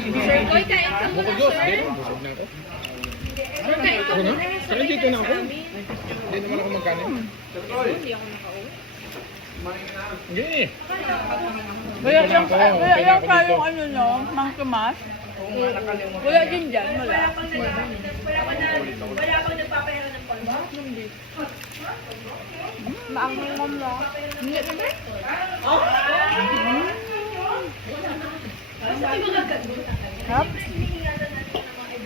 Sir Koy, kain ka muna, Bukod yun. sir. Busog na ako. Sir, kain ka Ako na? muna. Kaya dito na ako. Hindi naman ako magkanin. Hindi ako nakauwi. Hindi. Wala yung kayong ano no, Mang Tomas. Wala din dyan, wala. Wala akong nagpapahira ng palma. Maangang mom no. Hindi naman. Hap?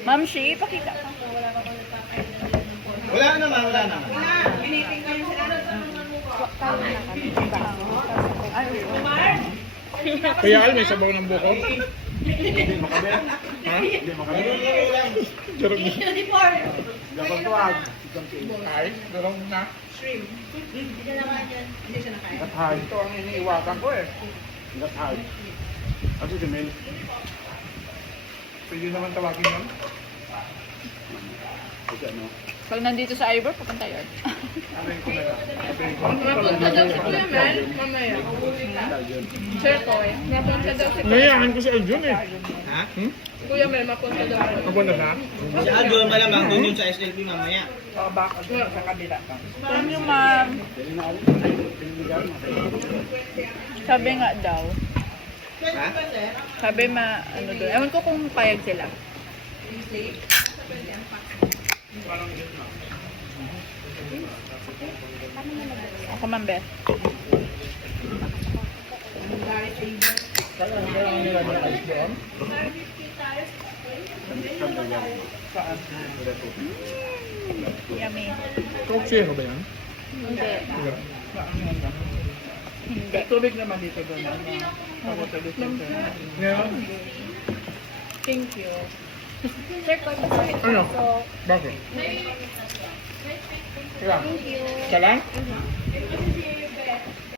Ma'am Shi, pakita ka. Wala naman, wala naman. Kaya Al, may sabaw ng buko. Hindi makabe. Ha? Hindi makabe. Jarog na. Uniform. Dapat tuwag. Ay, jarog na. Hindi na naman yan. Hindi siya nakain. Gathay. Ito ang iniiwasan ko eh. Gathay. Ano si Mel? Pwede naman tawagin yun. Kasi ano? Pag nandito sa Ivor, papunta yun. Sabihin ko na lang. Sabihin ko. Napunta daw si Kuya Mel, mamaya. Sir Koy, napunta daw si Kuya Nayayahan ko si Aljun eh. Ha? Hmm? Kuya Mel, mapunta daw. Ako na na? Si Aldo, malamang doon yun sa SLP mamaya. Thank you, ma'am. Sabi nga daw. Ha? Sabi ano doon. Ewan ko kung payag sila. Ako, ma'am Beth. Kaya ang kailangan nila ng ice doon? Yummy. Coke zero ba yan? Hindi. Sige. Hindi. Tubig naman dito doon. Ngayon? Thank you. Sir Koy, sorry. Ano? Bakit? Kaya? Isa lang?